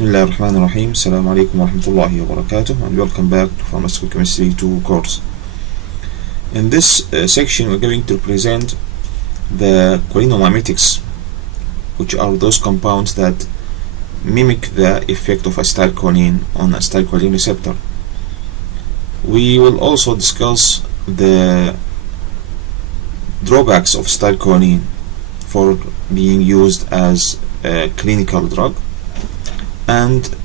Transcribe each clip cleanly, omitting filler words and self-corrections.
Bismillah ar-Rahman ar-Rahim. Assalamu alaikum wa rahmatullahi wa barakatuh, and welcome back to Pharmaceutical Chemistry 2 course. In this section we're going to present the cholinomimetics, which are those compounds that mimic the effect of acetylcholine on acetylcholine receptor. We will also discuss the drawbacks of acetylcholine for being used as a clinical drug, and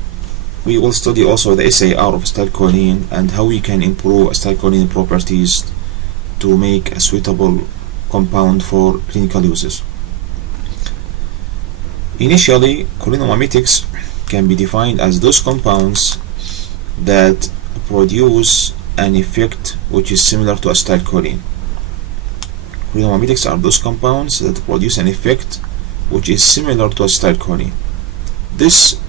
we will study also the SAR of acetylcholine and how we can improve acetylcholine properties to make a suitable compound for clinical uses. Initially, cholinomimetics can be defined as those compounds that produce an effect which is similar to acetylcholine. Cholinomimetics are those compounds that produce an effect which is similar to acetylcholine. This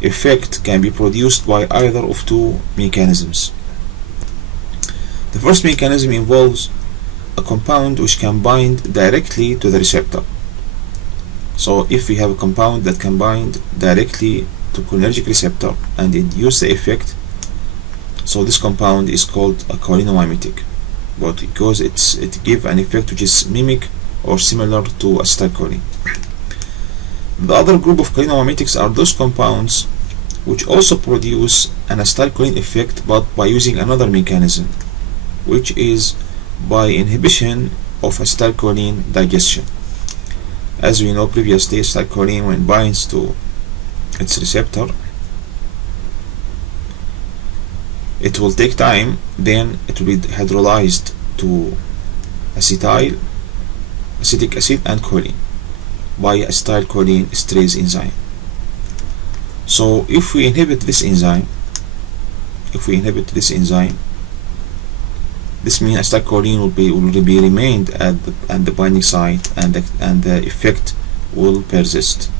effect can be produced by either of two mechanisms. The first mechanism involves a compound which can bind directly to the receptor. So if we have a compound that can bind directly to cholinergic receptor and induce the effect, so this compound is called a cholinomimetic, but because it gives an effect which is mimic or similar to acetylcholine. The other group of cholinomimetics are those compounds which also produce an acetylcholine effect, but by using another mechanism, which is by inhibition of acetylcholine digestion. As we know previously, acetylcholine, when binds to its receptor, it will take time, then it will be hydrolyzed to acetic acid and choline by acetylcholine esterase enzyme. So if we inhibit this enzyme, this means acetylcholine will be remained at the binding site, and the effect will persist.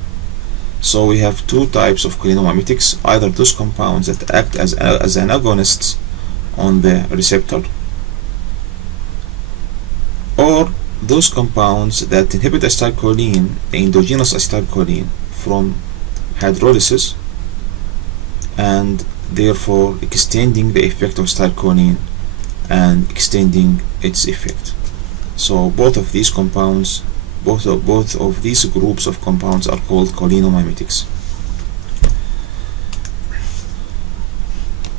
So we have two types of cholinomimetics: either those compounds that act as antagonists on the receptor, or those compounds that inhibit acetylcholine, the endogenous acetylcholine, from hydrolysis, and therefore extending the effect of acetylcholine and extending its effect. So both of these compounds, both of these groups of compounds are called cholinomimetics.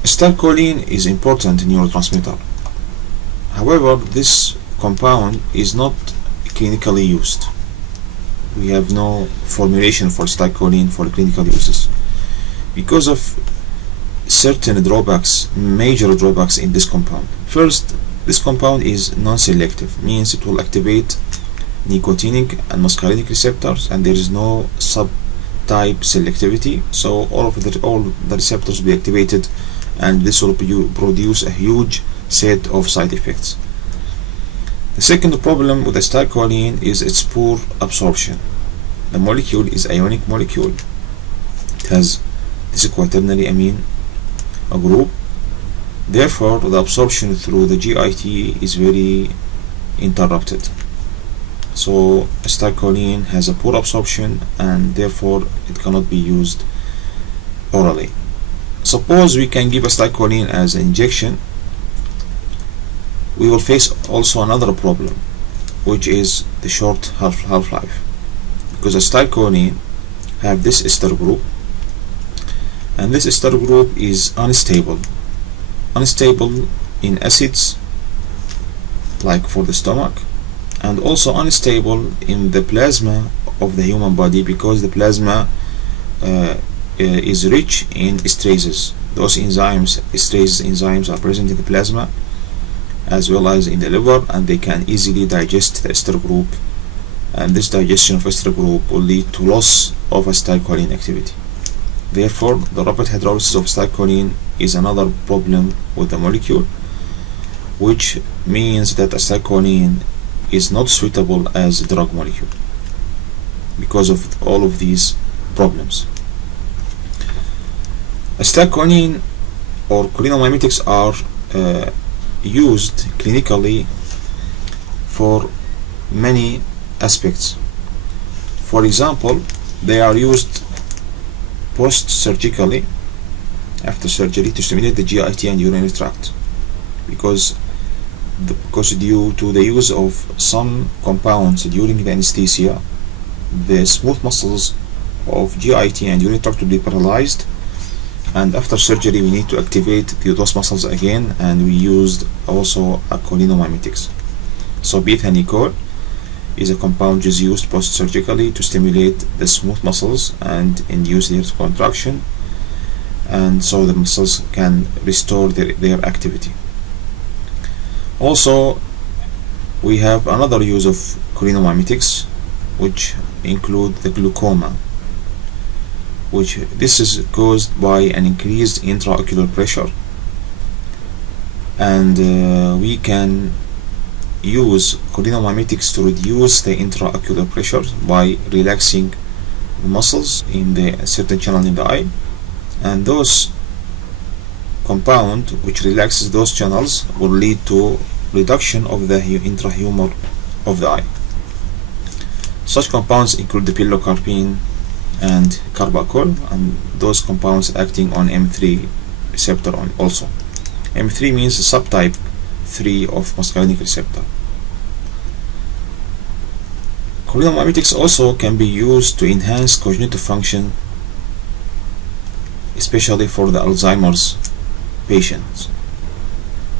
Acetylcholine is important neurotransmitter. However, this compound is not clinically used. We have no formulation for acetylcholine for clinical uses because of certain drawbacks, major drawbacks in this compound. First, this compound is non-selective, means it will activate nicotinic and muscarinic receptors, and there is no subtype selectivity, so all the receptors will be activated, and this will produce a huge set of side effects. The second problem with acetylcholine is its poor absorption. The molecule is ionic molecule. It has this quaternary amine group. Therefore, the absorption through the GIT is very interrupted. So acetylcholine has a poor absorption, and therefore it cannot be used orally. Suppose we can give acetylcholine as an injection, we will face also another problem, which is the short half-life, because acetylcholine have this ester group, and this ester group is unstable in acids, like for the stomach, and also unstable in the plasma of the human body, because the plasma is rich in esterases. Those enzymes, esterase enzymes, are present in the plasma as well as in the liver, and they can easily digest the ester group, and this digestion of ester group will lead to loss of acetylcholine activity. Therefore, the rapid hydrolysis of acetylcholine is another problem with the molecule, which means that acetylcholine is not suitable as a drug molecule because of all of these problems. Acetylcholine or cholinomimetics are used clinically for many aspects. For example, they are used post-surgically, after surgery, to stimulate the GIT and urinary tract, because due to the use of some compounds during the anesthesia, the smooth muscles of GIT and urinary tract will be paralyzed, and after surgery we need to activate those muscles again, and we used also a cholinomimetics. So beta-nicol is a compound which is used post-surgically to stimulate the smooth muscles and induce their contraction, and so the muscles can restore their activity. Also, we have another use of cholinomimetics, which include the glaucoma, which this is caused by an increased intraocular pressure, and we can use cholinomimetics to reduce the intraocular pressure by relaxing the muscles in the certain channel in the eye, and those compound which relaxes those channels will lead to reduction of the intrahumor of the eye. Such compounds include the pilocarpine and carbachol, and those compounds acting on M3 receptor also. M3 means subtype 3 of muscarinic receptor. Cholinomimetics also can be used to enhance cognitive function, especially for the Alzheimer's patients,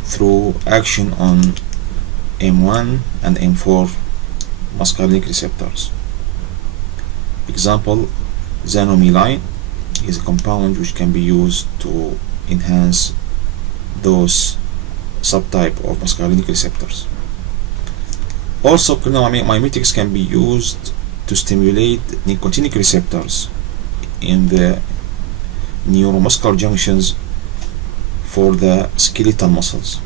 through action on M1 and M4 muscarinic receptors. Example, xanomeline is a compound which can be used to enhance those subtype of muscarinic receptors. Also, cholinomimetics can be used to stimulate nicotinic receptors in the neuromuscular junctions for the skeletal muscles,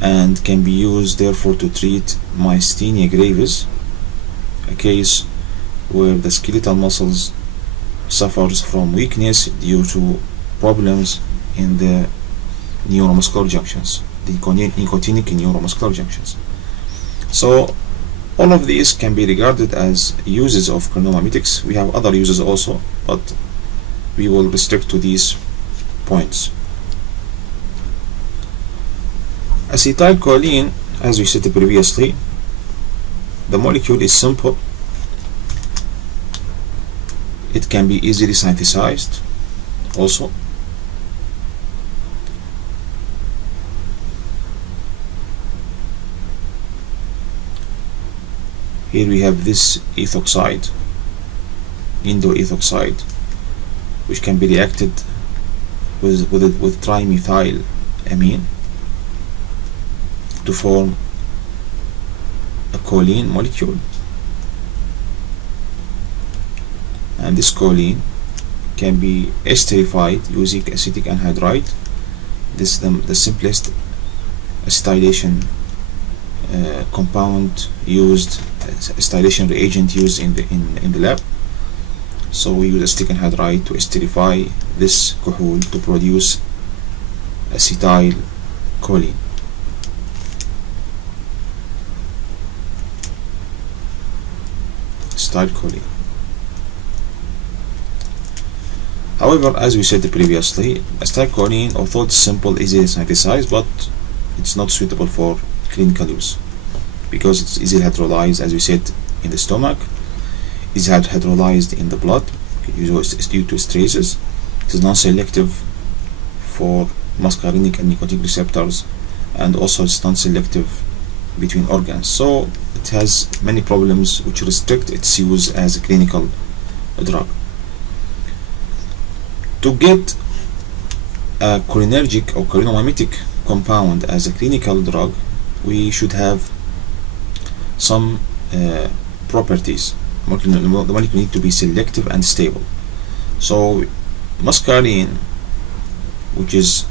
and can be used therefore to treat myasthenia gravis, a case where the skeletal muscles suffers from weakness due to problems in the neuromuscular junctions, the nicotinic neuromuscular junctions. So all of these can be regarded as uses of cholinomimetics. We have other uses also, but we will restrict to these points. Acetylcholine, as we said previously, the molecule is simple. It can be easily synthesized also. Here we have this ethoxide, indoethoxide, which can be reacted with trimethylamine to form a choline molecule, and this choline can be esterified using acetic anhydride. This is the simplest acetylation compound used, acetylation reagent used in the lab. So we use acetic anhydride to esterify this alcohol to produce acetylcholine. Acetylcholine. However, as we said previously, acetylcholine, although it's simple, easily synthesized, but it's not suitable for clinical use because it's easily hydrolyzed, as we said, in the stomach, is hydrolyzed in the blood due to esterases. It is non-selective for muscarinic and nicotinic receptors, and also it's non-selective between organs. So it has many problems which restrict its use as a clinical drug. To get a cholinergic or cholinomimetic compound as a clinical drug, we should have some properties. The molecule needs to be selective and stable. So muscarine, which is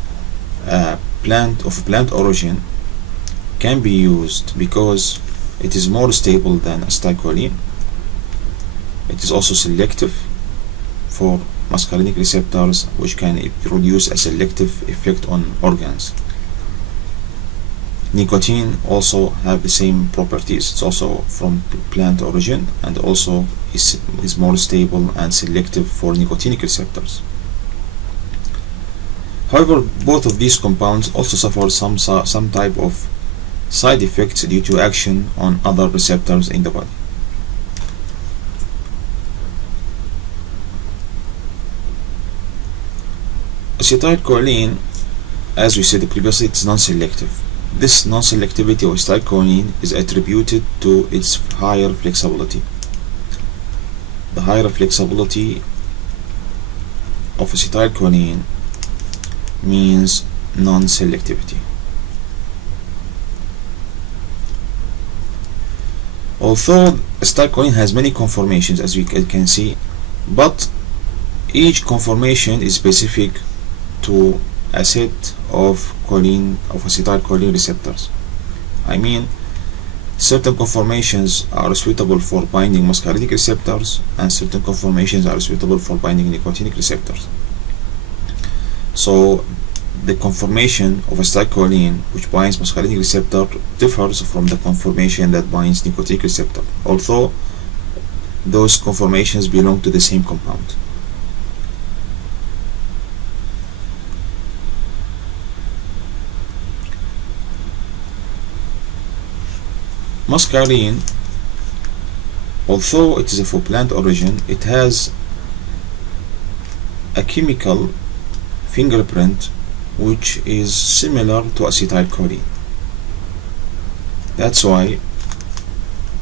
a plant of plant origin, can be used because it is more stable than acetylcholine. It is also selective for muscarinic receptors, which can produce a selective effect on organs. Nicotine also have the same properties. It's also from plant origin and also is more stable and selective for nicotinic receptors. However, both of these compounds also suffer some type of side effects due to action on other receptors in the body. Acetylcholine, as we said previously, it's non-selective. This non-selectivity of acetylcholine is attributed to its higher flexibility. The higher flexibility of acetylcholine means non-selectivity. Although acetylcholine has many conformations, as we can see, but each conformation is specific to a set of acetylcholine receptors. I mean, certain conformations are suitable for binding muscarinic receptors and certain conformations are suitable for binding nicotinic receptors. So the conformation of acetylcholine which binds muscarinic receptor differs from the conformation that binds nicotinic receptor, although those conformations belong to the same compound. Muscarine, although it is of plant origin, it has a chemical fingerprint which is similar to acetylcholine. That's why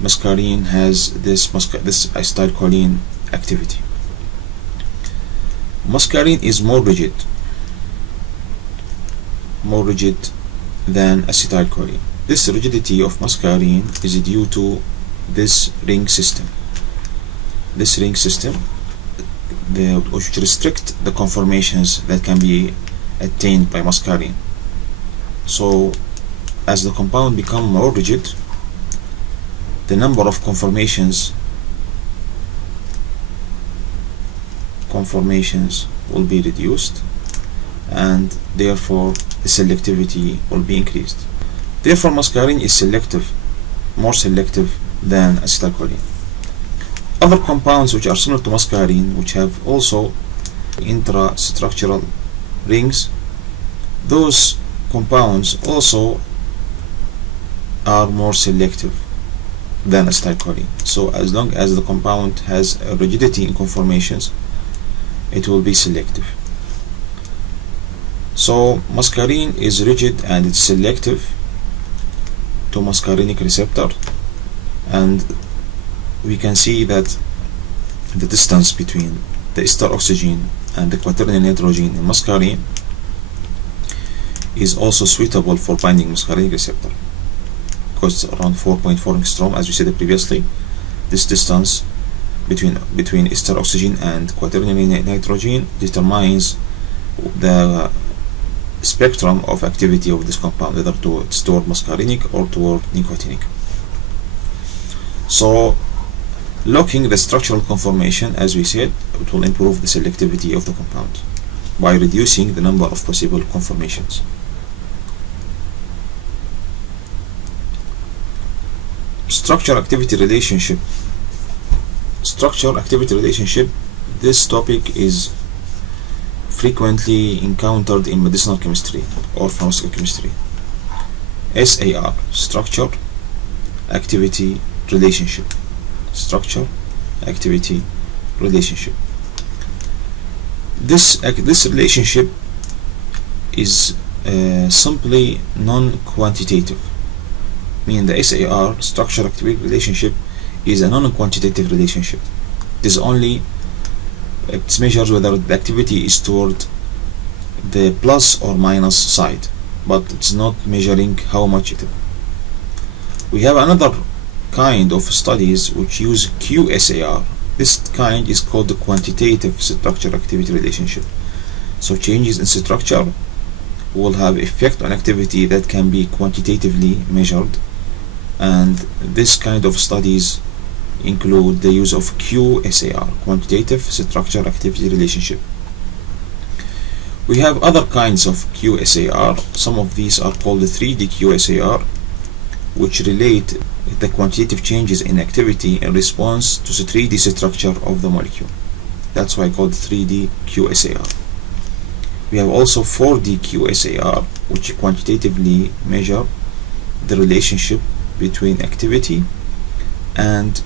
muscarine has this acetylcholine activity. Muscarine is more rigid than acetylcholine. This rigidity of muscarine is due to this ring system. This ring system, which restrict the conformations that can be attained by muscarine. So, as the compound becomes more rigid, the number of conformations will be reduced, and therefore the selectivity will be increased. Therefore, muscarine is more selective than acetylcholine. Other compounds which are similar to muscarine, which have also intrastructural rings, those compounds also are more selective than acetylcholine. So as long as the compound has a rigidity in conformations, it will be selective. So muscarine is rigid and it's selective to muscarinic receptor, and we can see that the distance between the ester oxygen and the quaternary nitrogen in muscarine is also suitable for binding muscarinic receptor, because it's around 4.4 angstrom, as we said previously. This distance between ester oxygen and quaternary nitrogen determines the spectrum of activity of this compound, whether it's toward muscarinic or toward nicotinic. So locking the structural conformation, as we said, it will improve the selectivity of the compound by reducing the number of possible conformations. Structure-activity relationship. This topic is frequently encountered in medicinal chemistry or pharmaceutical chemistry. SAR, structure activity relationship. Structure activity relationship. This relationship is simply non-quantitative. Meaning the SAR, structure activity relationship, is a non-quantitative relationship. It measures whether the activity is toward the plus or minus side, but it's not measuring how much it is. We have another kind of studies which use QSAR. This kind is called the quantitative structure activity relationship. So changes in structure will have effect on activity that can be quantitatively measured, and this kind of studies include the use of QSAR, quantitative structure activity relationship. We have other kinds of QSAR. Some of these are called the 3D QSAR, which relate the quantitative changes in activity in response to the 3D structure of the molecule. That's why I call it 3D QSAR. We have also 4D QSAR, which quantitatively measure the relationship between activity and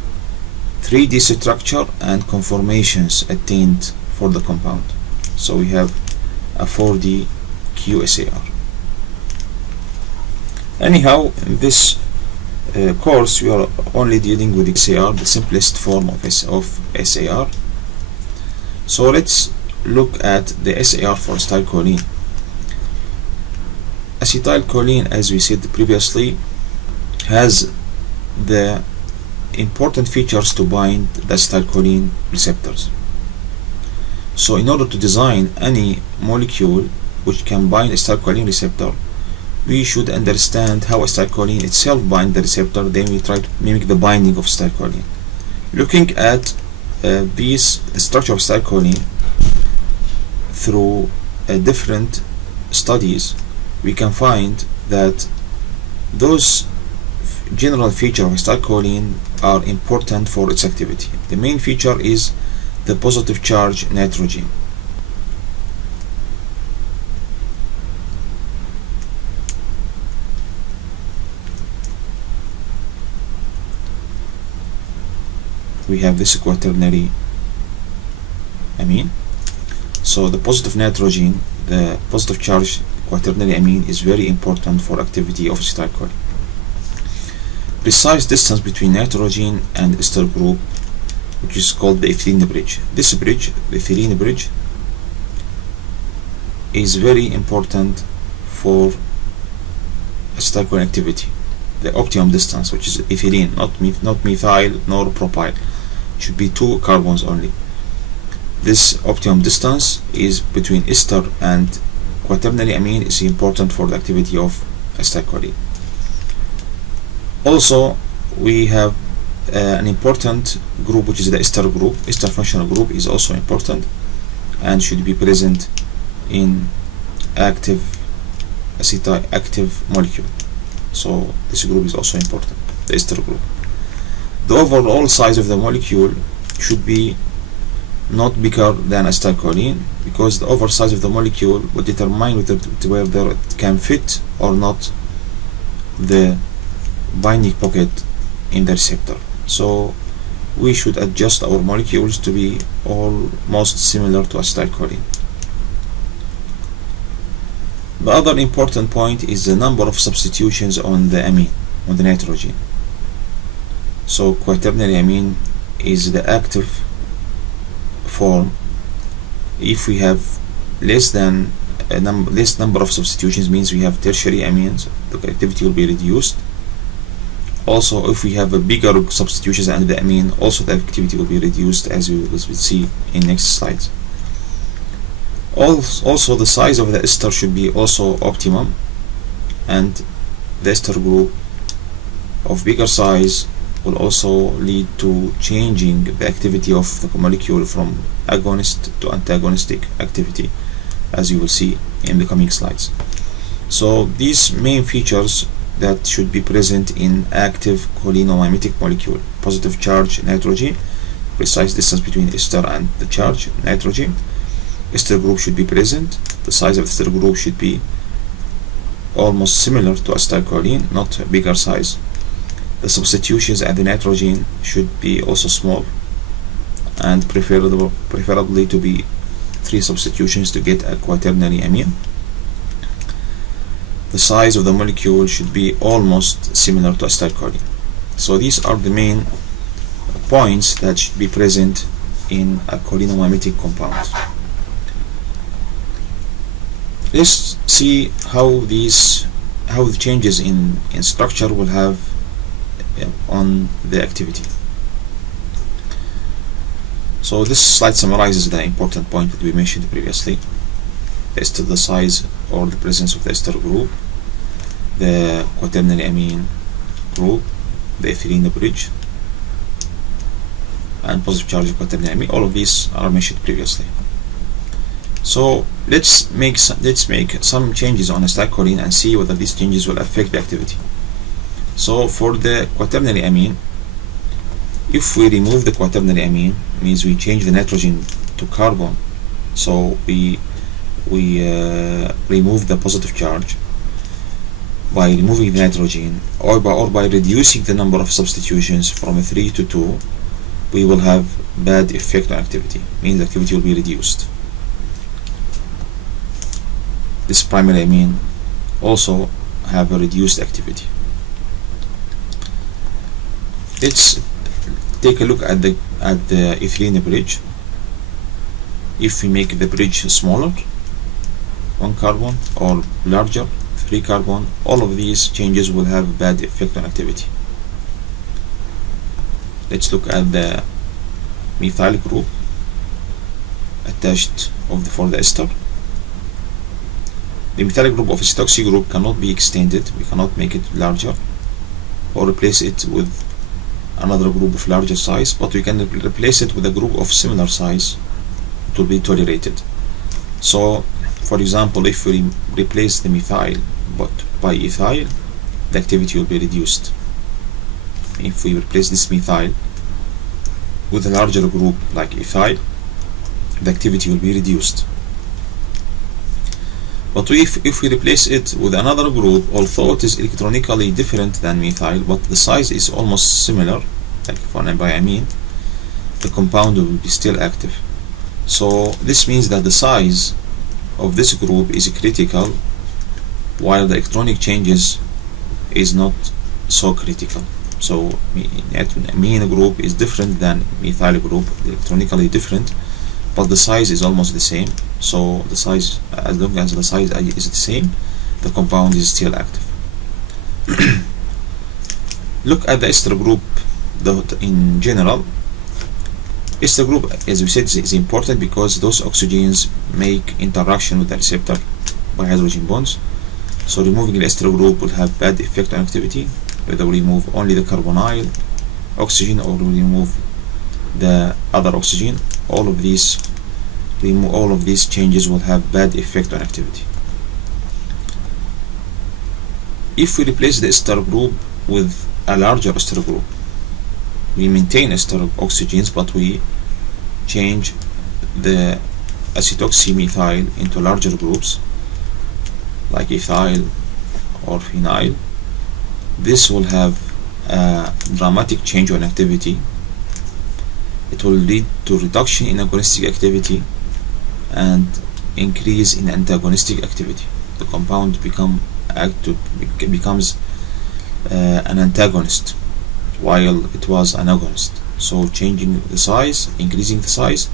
3D structure and conformations attained for the compound. So we have a 4D QSAR. Anyhow, in this course we are only dealing with SAR, the simplest form of SAR. So let's look at the SAR for acetylcholine. Acetylcholine, as we said previously, has the important features to bind the acetylcholine receptors. So in order to design any molecule which can bind acetylcholine receptor, we should understand how acetylcholine itself binds the receptor, then we try to mimic the binding of acetylcholine. Looking at the structure of acetylcholine through different studies, we can find that those general features of acetylcholine are important for its activity. The main feature is the positive charge nitrogen. We have this quaternary amine. So the positive nitrogen, the positive charge quaternary amine, is very important for activity of acetylcholine. Precise distance between nitrogen and ester group, which is called the ethylene bridge. This bridge, the ethylene bridge, is very important for acetylcholine activity. The optimum distance, which is ethylene, not methyl nor propyl, should be 2 carbons only. This optimum distance is between ester and quaternary amine is important for the activity of acetylcholine. Also, we have an important group, which is the ester group. Ester functional group is also important and should be present in active molecule. So this group is also important, the ester group. The overall size of the molecule should be not bigger than acetylcholine, because the overall size of the molecule will determine whether it can fit or not the binding pocket in the receptor. So we should adjust our molecules to be almost similar to acetylcholine. The other important point is the number of substitutions on the amine, on the nitrogen. So quaternary amine is the active form. If we have less number of substitutions, means we have tertiary amines, the activity will be reduced. Also, if we have a bigger substitutions and the amine, also the activity will be reduced, as we will see in next slides. Also, the size of the ester should be also optimum, and the ester group of bigger size will also lead to changing the activity of the molecule from agonist to antagonistic activity, as you will see in the coming slides. So these main features that should be present in active cholinomimetic molecule: positive charge nitrogen, precise distance between ester and the charge nitrogen. Ester group should be present. The size of the ester group should be almost similar to acetylcholine, not a bigger size. The substitutions and the nitrogen should be also small, and preferably to be 3 substitutions to get a quaternary amine. The size of the molecule should be almost similar to acetylcholine. So these are the main points that should be present in a cholinomimetic compound. Let's see how the changes in structure will have on the activity. So this slide summarizes the important point that we mentioned previously: the size or the presence of the ester group, the quaternary amine group, the ethylene bridge, and positive charge quaternary amine. All of these are mentioned previously. So let's make some changes on acetylcholine and see whether these changes will affect the activity. So for the quaternary amine, if we remove the quaternary amine, means we change the nitrogen to carbon, so we remove the positive charge by removing the nitrogen, or by reducing the number of substitutions from 3 to 2, we will have bad effect on activity, means activity will be reduced. This primary amine also have a reduced activity. Let's take a look at the ethylene bridge. If we make the bridge smaller, 1 carbon, or larger, 3 carbon, all of these changes will have bad effect on activity. Let's look at the methyl group attached for the ester. The methyl group of acetoxy group cannot be extended. We cannot make it larger or replace it with another group of larger size, but we can replace it with a group of similar size. It will be tolerated. So, for example, if we replace the methyl but by ethyl, the activity will be reduced. If we replace this methyl with a larger group like ethyl, the activity will be reduced. But if we replace it with another group, although it is electronically different than methyl, but the size is almost similar, like for an amine, the compound will be still active. So this means that the size of this group is critical, while the electronic changes is not so critical. So amine group is different than methyl group, electronically different, but the size is almost the same. So the size, as long as the size is the same, the compound is still active. Look at the ester group in general. Ester group, as we said, is important because those oxygens make interaction with the receptor by hydrogen bonds. So removing the ester group will have bad effect on activity, whether we remove only the carbonyl oxygen or we remove the other oxygen. All of these changes will have bad effect on activity. If we replace the ester group with a larger ester group, we maintain ester oxygens, but we change the acetoxy methyl into larger groups like ethyl or phenyl. This will have a dramatic change on activity. It will lead to reduction in agonistic activity and increase in antagonistic activity. The compound becomes an antagonist while it was an agonist. So changing the size, increasing the size,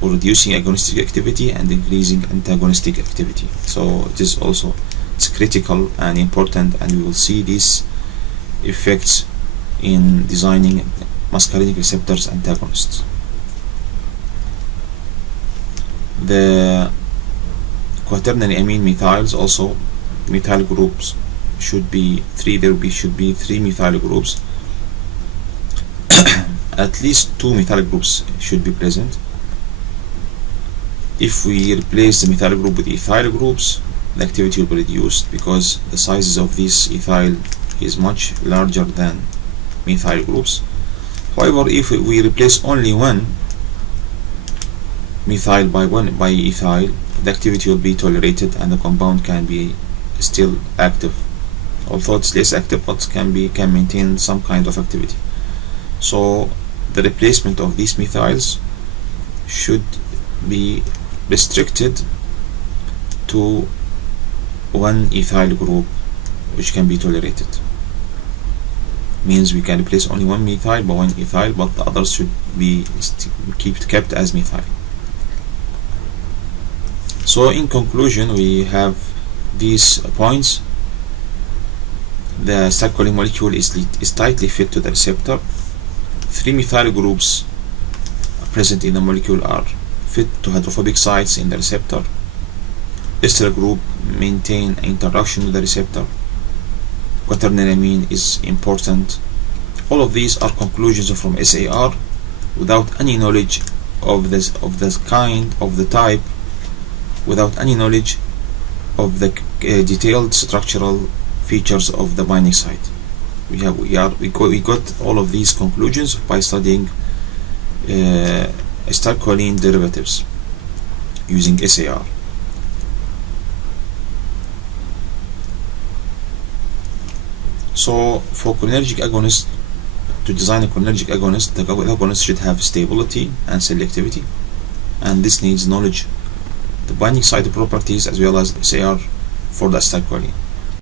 or reducing agonistic activity and increasing antagonistic activity. So it's critical and important, and we will see these effects in designing muscarinic receptors antagonists. The quaternary amine methyls also, methyl groups should be 3. There should be 3 methyl groups. At least 2 methyl groups should be present. If we replace the methyl group with ethyl groups, the activity will be reduced because the sizes of this ethyl is much larger than methyl groups. However, if we replace only one methyl by ethyl, the activity will be tolerated and the compound can be still active, although it's less active, but can maintain some kind of activity. So the replacement of these methyls should be restricted to one ethyl group which can be tolerated. Means we can replace only one methyl by one ethyl, but the others should be kept as methyl. So in conclusion, we have these points. The acetylcholine molecule is tightly fit to the receptor. 3 methyl groups present in the molecule are fit to hydrophobic sites in the receptor. Ester group maintain interaction with the receptor. Quaternary amine is important. All of these are conclusions from SAR without any knowledge of the type without any knowledge of the detailed structural features of the binding site. We got all of these conclusions by studying acetylcholine derivatives using SAR. So for cholinergic agonist, to design a cholinergic agonist, the agonist should have stability and selectivity, and this needs knowledge the binding site properties as well as SAR for the acetylcholine.